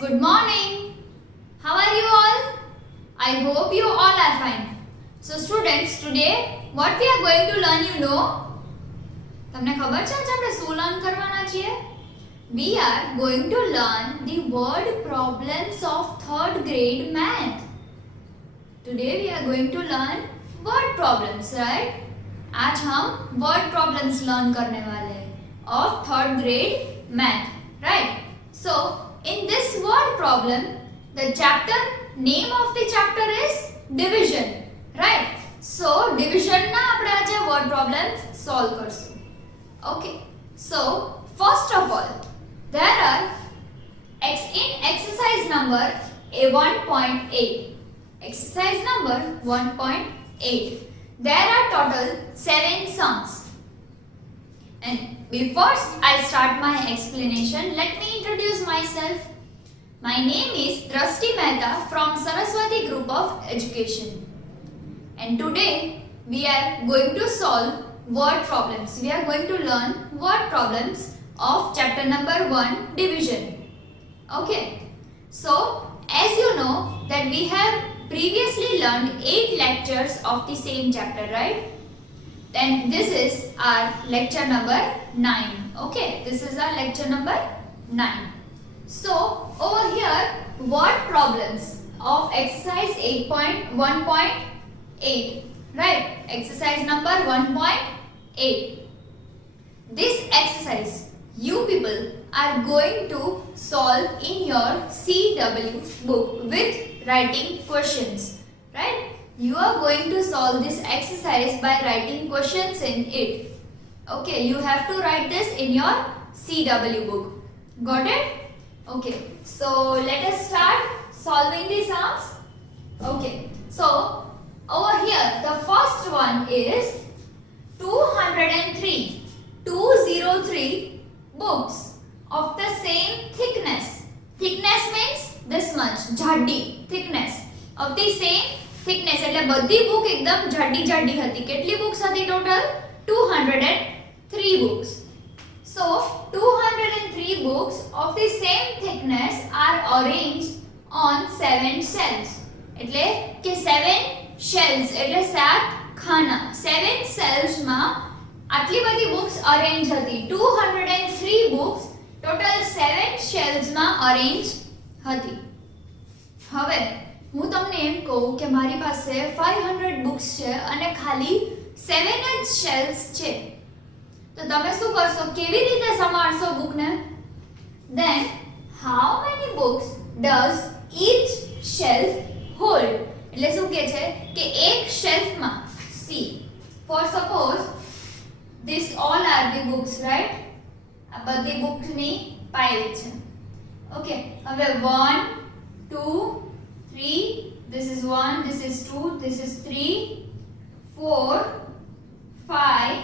good morning. How are you all? I hope you all are fine. So students, today what we are going to learn, you know? તમને ખબર છે આજે આપણે શું learn કરવાના છીએ? We are going to learn the word problems of third grade math. Today we are going to learn word problems, right? आज हम word problems learn करने वाले हैं of third grade math, right? So in this word problem, the chapter name of the chapter is division, right? So division ना આપણે આજે word problems solve करશું. Okay. So first of all, there are in exercise number 1.8. Exercise number 1.8. There are total 7 sums. And before I start my explanation, let me introduce myself. My name is Drashti Mehta from Saraswati Group of Education. And today we are going to solve word problems. We are going to learn word problems of chapter number 1, division. Okay. So as you know that we have previously learned 8 lectures of the same chapter, right? Then this is our lecture number 9. Okay, this is our lecture number 9. So over here, word problems of exercise 8.1.8, right? Exercise number 1.8. This exercise you people are going to solve in your CW book with writing questions, right? You are going to solve this exercise by writing questions in it. Okay, you have to write this in your CW book. Got it? Okay, so let us start solving the sums. Okay, so over here the first one is 203 books of the same thickness. Thickness means this much, જાડી thickness of the same thickness એટલે બધી book એકદમ જાડી હતી. કેટલી books હતી total? 203 books. So 203 books of the same thickness are arranged on 7 shelves. એટલે કે 7 shelves એટલે 7 ખાના. 7 shelves માં આટલી બધી books arrange હતી. 203 books total 7 shelves માં arrange હતી. હવે હું તમને એમ કહું કે મારી પાસે 500 books છે અને ખાલી 7 જ shelves છે, તો તમે શું કરશો? કેવી રીતે સમારશો બુકને? Then how many books does each shelf hold? એટલે શું કહે છે કે એક shelfમાં see, for suppose this all are the books, right? આ બધી બુકની પાઇલ છે. ઓકે, હવે 1 2 3, this is 1, this is 2, this is 3, 4, 5,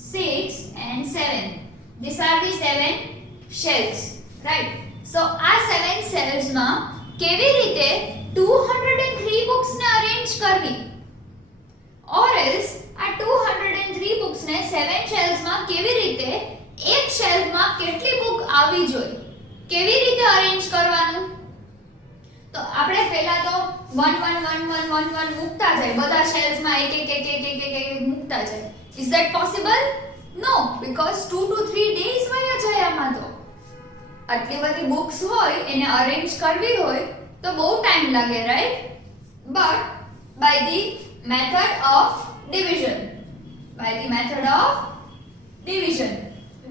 6 and 7. These are the 7 shelves, right? So આ 7 shelves માં કેવી રીતે 203 books ને arrange કરવી? Or else આ 203 books ને 7 shelves માં કેવી રીતે એક shelf માં કેટલી book આવી જોઈએ? કેવી રીતે arrange કરવાનું? તો આપણે પહેલા તો 1 1 1 1 1 1 મૂકતા જાય, બધા shelves માં એક એક એક એક એક એક મૂકતા જાય. Is that possible? No, because 2 to 3 days વયા જાય આમાં. તો આટલી બધી books હોય એને arrange કરવી હોય તો બહુ time લાગે, right? But by the method of division,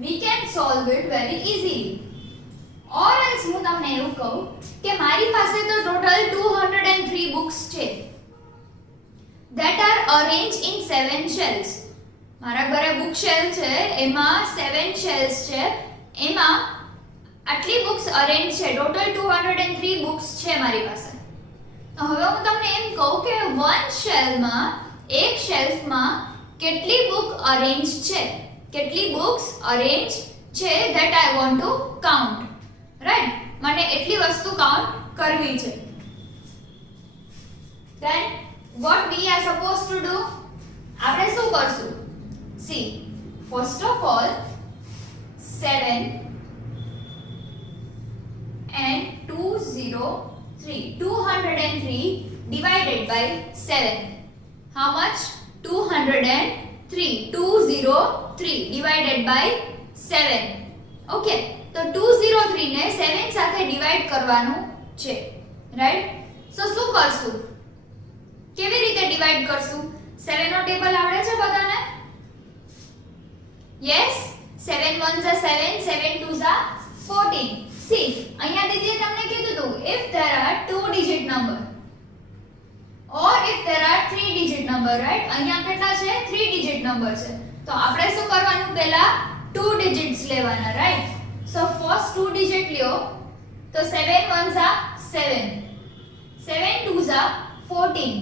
we can solve it very easily. Or else હું તમને એવું કહું કે મારી પાસે તો ટોટલ 203 books છે that are arranged in 7 shelves. મારા ઘરે book shelf છે, એમાં 7 shelves છે, એમાં આટલી books arranged છે. ટોટલ 203 books છે મારી પાસે. તો હવે હું તમને એમ કહું કે one shelf માં, એક shelf માં કેટલી book arranged છે, કેટલી books arranged છે that I want to count. Right? મને એટલી વસ્તુ કાઉન્ટ કરવી છે. Then what we are supposed to do? આપણે શું કરશું? See, first of all 7 and 2 203. 203 divided by 7. How much? 203. 203 divided by 7. Okay. તો 203 ને 7 સાથે ડિવાઇડ કરવાનું છે, રાઈટ? સો શું કરશું? કેવી રીતે ડિવાઇડ કરશું? 7 નો ટેબલ આવડે છે બધાને? Yes. 7 1s are 7, 7 2s are 14. See, અહીંયા દીદીએ તમને કીધું હતું, if there are 2 digit number or if there are 3 digit number, right? અહીંયા કેટલા છે? 3 digit number છે. તો આપણે શું કરવાનું? પહેલા 2 digits લેવાના, right? So first 2 digit લ્યો, તો 7 1s are 7, 7 2s are 14,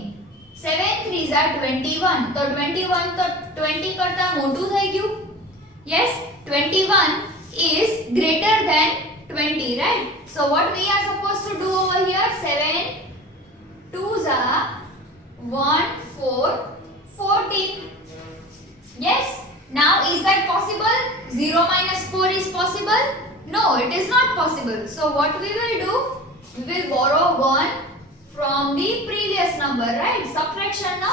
7 3s are 21. તો 21 તો 20 કરતા મોટું થઈ ગયું. Yes, 21 is greater than 20, right? So what we are supposed to do over here? 7 2s are 1 4 14. Yes. Now is that possible? 0 minus 4 is possible? No, it is not possible. So what we will do? We will borrow 1 from the previous number, right? Subtraction no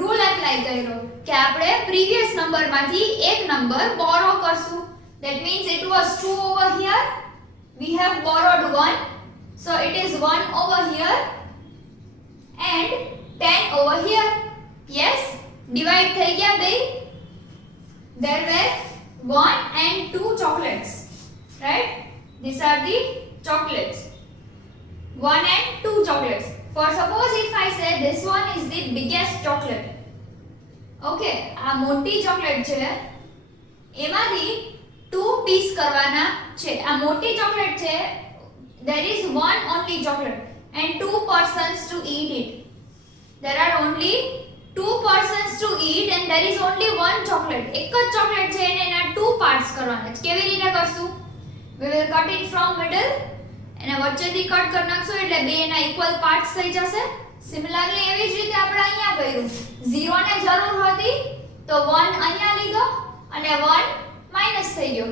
rule apply કર્યો કે આપણે previous number માંથી એક number borrow કરશું. That means it was 2 over here. We have borrowed 1. So it is 1 over here and 10 over here. Yes? Divide થઈ ગયા બે. There were 1 and 2 chocolates, right? These are the chocolates. 1 and 2 chocolates. For suppose if I say this one is the biggest chocolate. Okay, આ મોટી chocolate છે. એમાંથી 2 piece કરવાના છે. આ મોટી chocolate છે. There is one only chocolate and 2 persons to eat it. There are only 2 persons to eat and there is only one chocolate. એક જ chocolate છે અને એના 2 parts કરવાના છે. કેવી રીતે કરશું? We will cut it from middle અને વચ્ચેથી કટ કરી નાખશું એટલે બે એના equal parts થઈ જશે. Similarly એવી જ રીતે આપણે અહીંયા કર્યું. 0 ને જરૂર હતી તો 1 અહીંયા લીધો અને 1 માઈનસ થઈ ગયો.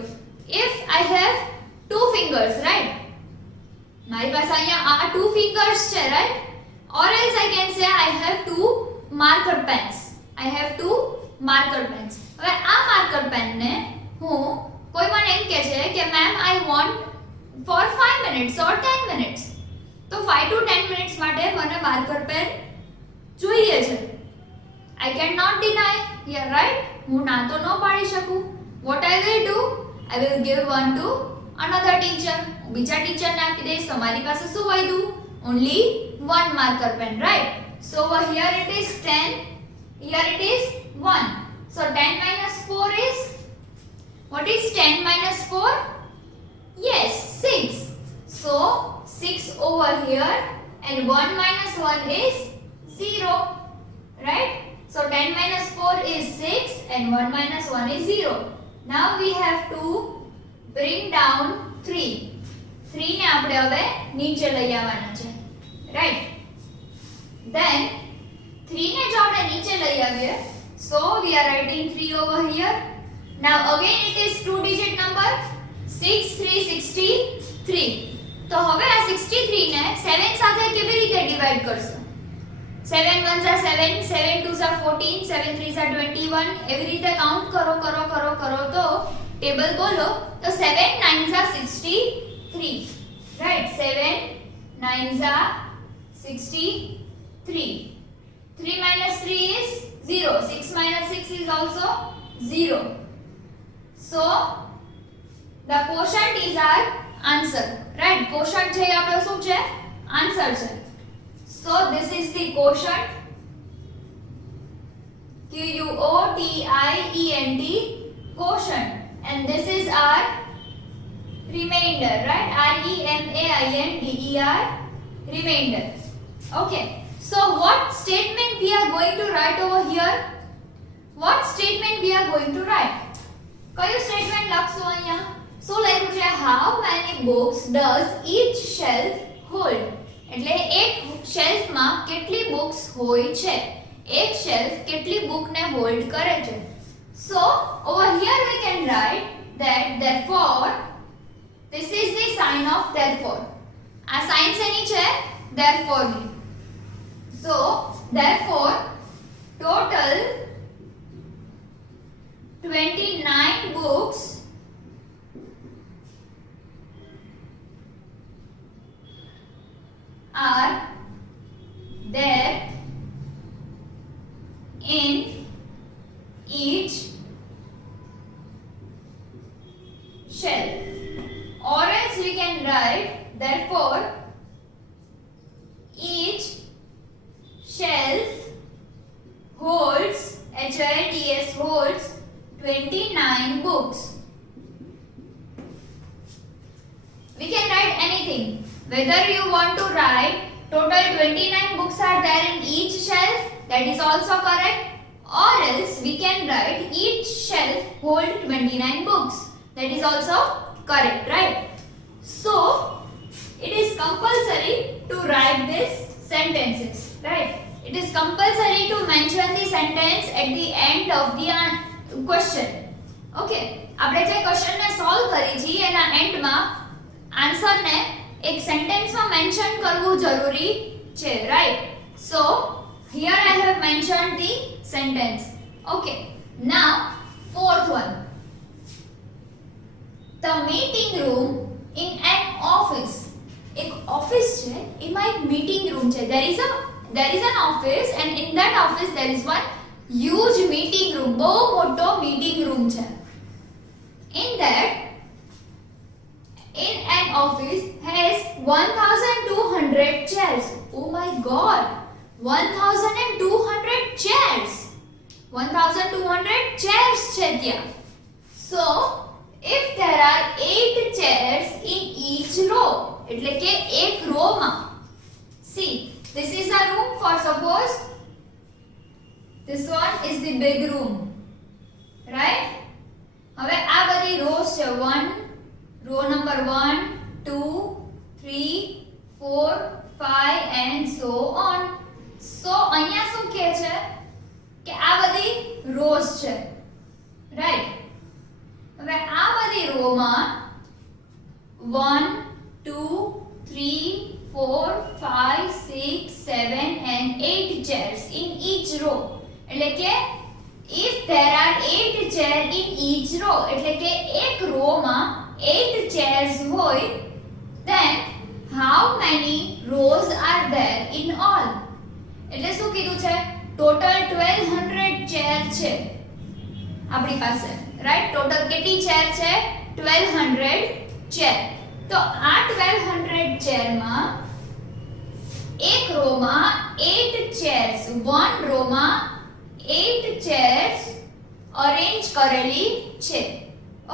If I have 2 fingers, right? મારી પાસે અહીંયા આ 2 fingers છે, right? Or else I can say I have 2 marker pens. I have 2 marker pens. હવે આ marker pen ને હું કોઈ મને એમ કહે છે કે ma'am I want for 5 minutes or 10 minutes. તો 5 to 10 minutes માટે મને marker pen જોઈએ છે. I cannot deny here, right? હું ના તો ન પાડી શકું. What I will do? I will give one to another teacher. બીજા ટીચર ને આપી દઈશ. તો મારી પાસે શું વધ્યું? Only one marker pen, right? So over here it is 10, here it is 1. So 10 minus 4 is, what is 10 minus 4? Yes, 6. So 6 over here and 1 minus 1 is 0, right? So 10 minus 4 is 6 and 1 minus 1 is 0. Now we have to bring down 3. 3 ને આપણે હવે નીચે લઈ આવવાના છે, right? Then 3 ને જો આપણે નીચે લઈ આવીએ, so we are writing 3 over here. Now again it is 2 digit number. 6 3 63. તો હવે આ 63 ને 7 સાથે કેવી રીતે ડિવાઇડ કરશું? 7 1s are 7, 7 2s are 14, 7 3s are 21. એવી રીતે કાઉન્ટ કરો તો ટેબલ બોલો. તો 7 9s are 63, right? 7 9s are 63. 3 minus 3 is 0. 6 minus 6 is also 0. So the quotient is our answer, right? Quotient છે આપણો શું છે? Answer છે. So this is the quotient. QUOTIENT, quotient, and this is our remainder, right? REMAINDER, remainder. Okay. So what statement we are going to write over here? What statement we are going to write? કયું statement લખશું અહીંયા? શું લખ્યું છે? How many books does each shelf hold? એટલે એક shelf માં કેટલી books હોય છે? એક shelf કેટલી book ને hold કરે છે? So over here we can write that therefore, this is the sign of therefore. આ સાઇન શેની છે? therefore ની. so therefore total 29 books are there in each shelf. Or else we can write therefore each shelf holds HILDS holds 29 books. We can write anything. Whether you want to write total 29 books are there in each shelf, that is also correct. Or else we can write each shelf hold 29 books. That is also correct, right? So it is compulsory to write these sentences, right? It is compulsory to mention the sentence at the end of the question. Okay, આપણે જે question ને solve કરી છે એના and માં answer ને એક sentence માં મેન્શન કરવું જરૂરી છે, right? So here I have mentioned the sentence. Okay, now fourth one. The meeting room in an office. એક ઓફિસ છે એમાં એક મીટિંગ રૂમ છે. there is an office and in that office there is one huge meeting room. બહુ મોટો meeting room છે. in an office has 1200 chairs. Oh my god, 1200 chairs. 1200 chairs છે ત્યાં. So if there are 8 chairs in each row, એટલે કે એક row માં, see this is a room. For suppose this one is the big room, right? હવે આ બધી rows છે. 1 row number 1 2 3 4 5 and so on. So અહીંયા શું કહે છે કે આ બધી rows છે, right? હવે આ બધી રો માં 1 2 3 4 5 6 7 and 8 chairs in each row. એટલે કે if there are 8 chairs in each row, એટલે કે એક રો માં 8 chairs હોય, then how many rows are there in all? એટલે શું કીધું છે? ટોટલ 1200 ચેર છે આપણી પાસે, રાઈટ? ટોટલ કેટલી ચેર છે? 1200 ચેર. તો આ 1200 ચેર માં એક રો માં 8 ચેર્સ, વન રો માં 8 ચેર્સ અરેન્જ કરેલી છે.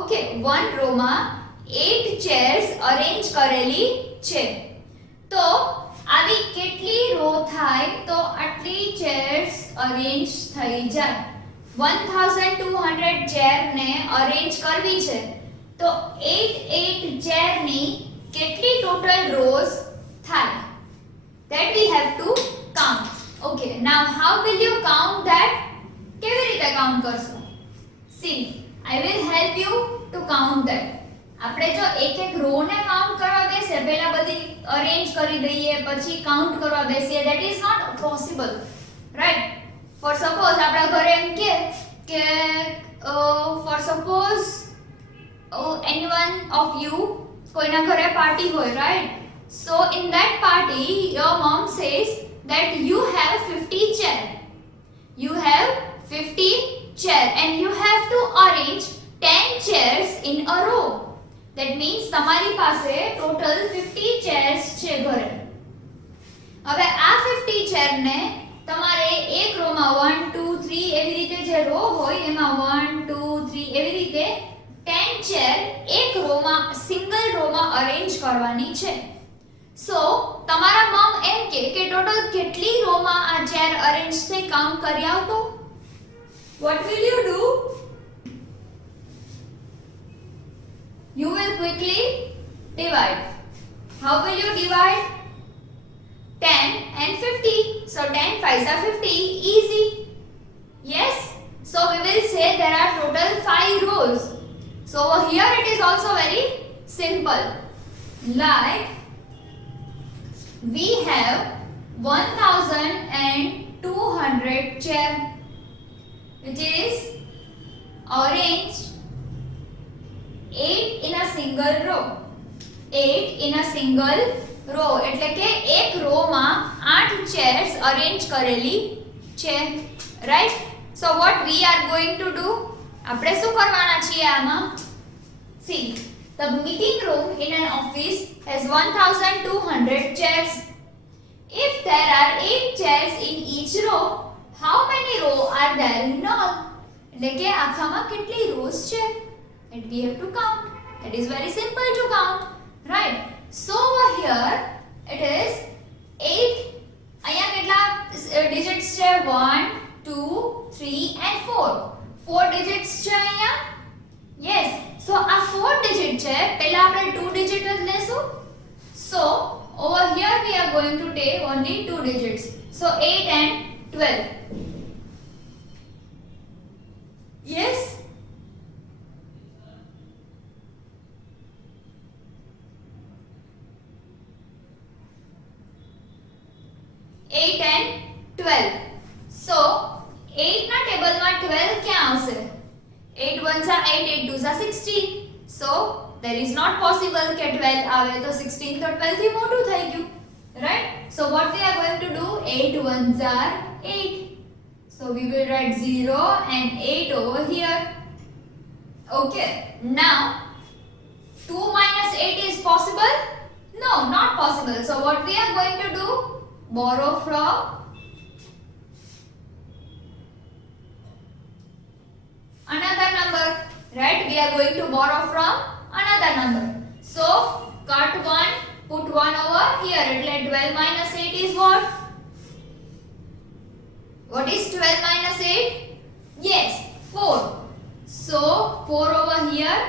ઓકે, વન રો માં 8 ચેર્સ અરેન્જ કરેલી છે. તો આવી કેટલી રો થાય? તો આટલી ચેર્સ અરેન્જ થઈ જાય. 1200 ચેર ને અરેન્જ કરવી છે તો 8 ચેર ની કેટલી ટોટલ રોઝ થાય? that we have to count. Okay, now how will you count that? કેવી રીતે કાઉન્ટ કરશો? see, I will help you to count that. આપણે જો એક એક રો ને કાઉન્ટ કરવા બેસે, પહેલા બધી અરેન્જ કરી દઈએ પછી કાઉન્ટ કરવા બેસીએ, that is not possible, right? For suppose આપણા ઘરે એમ કે for suppose anyone of you, કોઈના ઘરે પાર્ટી હોય, right? So in that party your mom says that you have 50 chair. You have 50 chair and you have to arrange 10 chairs in a row. That means તમારી પાસે total 50 chairs છે ઘરે. હવે આ 50 chair ને તમારે એક રો માં 1 2 3 એવી રીતે જે રો હોય એમાં 1 2 3 એવી રીતે 10 chair એક રો માં સિંગલ રો માં અરેન્જ કરવાની છે. સો તમારા મમ એમ કે ટોટલ કેટલી રો માં આ ચેર અરેન્જ થઈ કાઉન્ટ કરી આવતો? What will you do? You will quickly divide. How will you divide? 10 and 50. So 10 5s are 50. Easy. Yes? So we will say there are total 5 rows. So over here it is also very simple. Like we have 1200 chair which is arranged 8 in a single row. 8 in a single row એટલે કે એક row માં 8 chairs arrange કરેલી છે, right? So what we are going to do, આપણે શું કરવાના છીએ આમાં? See, the meeting room in an office has 1200 chairs. If there are 8 chairs in each row, how many row are there in all? એટલે કે આખામાં કેટલી rows છે? And we have to count. It is very simple to count, right? So over here it is 8. અહીંયા કેટલા digits છે? 1 2 3 and 4. 4 digits છે અહીંયા. Yes. So આ 4 digit છે, પહેલા આપણે 2 digit જ લેશું. So over here we are going to take only 2 digits. So 8 and 12. Yes. Eight and 12. So 8 ના ટેબલમાં 12 ક્યાં આવશે? 8 ones are 8, 8 twos are 16. So there is not possible કે 12 આવે તો 16 તો 12 થી મોટું થઈ ગયું, right? So what we are going to do, 8 ones are 8. So we will write 0 and 8 over here. Okay, now 2 minus 8 is possible? No, not possible. So what we are going to do, borrow from another number, right? We are going to borrow from another number. So cut 1, put 1 over here. એટલે 12 minus 8 is what? What is 12 minus 8? Yes, 4. So 4 over here.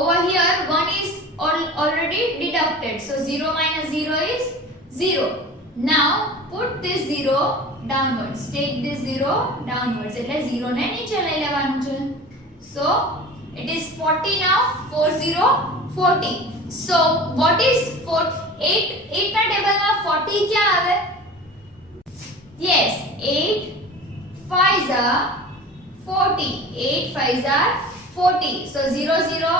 Over here 1 is already deducted. So 0 minus 0 is 0. Now put this 0 downwards. Take this 0 downwards. એટલે 0 ને નીચે લઈ લેવાનું છે. So it is 40 now. 40 40. So what is 8 ના ટેબલમાં 40 ક્યાં આવે? Yes, 8 5s are 40. 8 5s are 40. So 0 0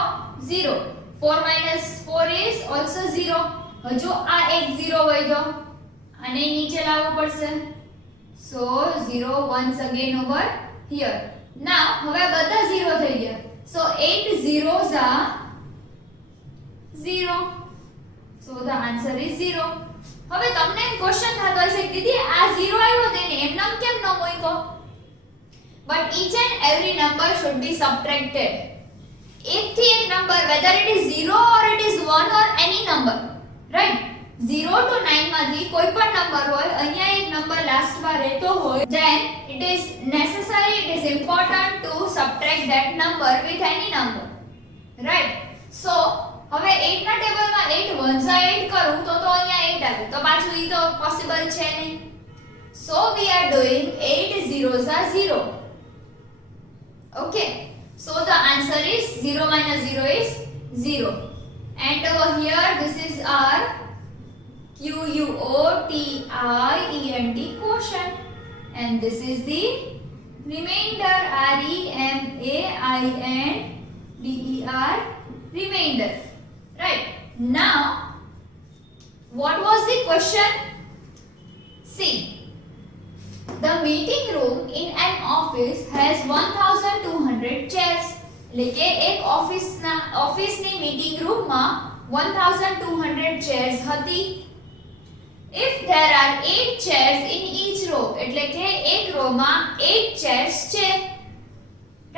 0. 4 minus 4 is also 0. હજુ આ એક 0 વધ્યો, આને નીચે લાવવો પડશે. So 0 once again over here. Now હવે બધા 0 થઈ ગયા. So 8 zeros are 0. So the answer is 0. હવે તમને ક્વેશ્ચન થતો હશે કે દીદી આ 0 આવ્યો તેને એમનામ કેમ ન મૂક્યો? But each and every number should be subtracted. એક થી એક number, whether it is 0 or it is 1 or any number, right? 0 to 9 માંથી કોઈ પણ નંબર હોય, અહીંયા એક નંબર લાસ્ટમાં રહેતો હોય, then it is necessary, it is important to subtract that number with any number, right? So હવે 8 ના ટેબલમાં 8 ones are 8 કરું તો અહીંયા 8 આવે, તો પાછું ઈ તો પોસિબલ છે નહીં. So we are doing 8 zeros are 0. Okay, so the answer is 0 minus 0 is 0. And over here this is our QUOTIENT quotient, and this is the remainder, REMAINDER, remainder. Right, now what was the question? See, the meeting room in an office has 1200 chairs. એટલે કે એક ઓફિસની meeting રૂમમાં 1200 chairs હતી. If there are 8 chairs in each row, એટલે કે એક રોમાં 8 chairs છે,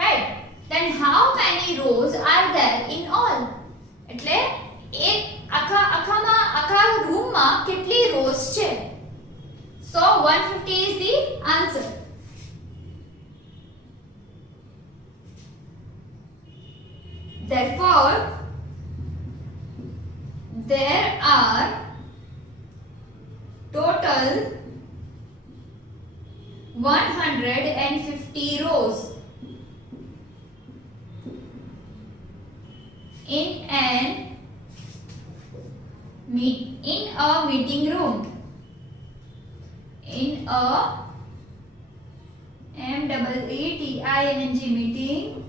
right? Then how many rows are there in all? એટલે એક આખા રૂમમાં કેટલી rows છે? So 150 is the answer. Therefore there are total 150 rows in an in a meeting room. In a meeting, meeting,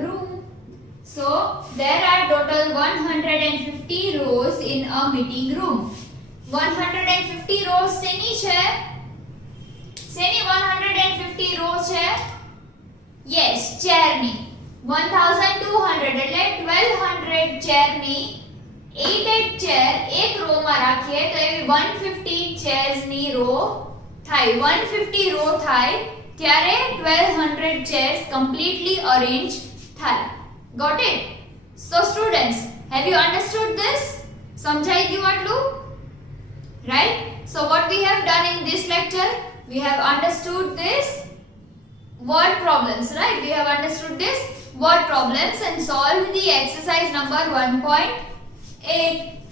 room. So there are total 150 rows in a meeting room. 150 rows શેની છે? શેની 150 rows છે? Yes, ચેરની. 1200 એટલે 1200 ચેરની 8 chair એક row માં રાખીએ તો એવી 150 ચેર્સ ની રો થાય. 150 રો થાય ત્યારે 1200 chairs completely arranged થાય. Got it? So students, have you understood this? સમજાઈ ગયું આટલું? Right? So what we have done in this lecture, we have understood this word problems, right? We have understood this word problems and solved the exercise number 1.8.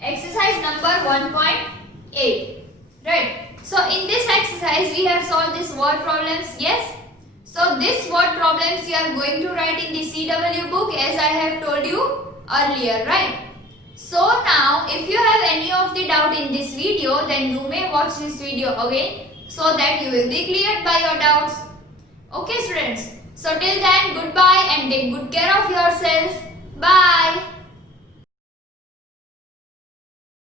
Exercise number 1.8. Right. So in this exercise we have solved this word problems. Yes. So this word problems you are going to write in the CW book as I have told you earlier. Right. So now if you have any of the doubt in this video, then you may watch this video again so that you will be cleared by your doubts. Okay students. So till then, goodbye and take good care of yourself. Bye.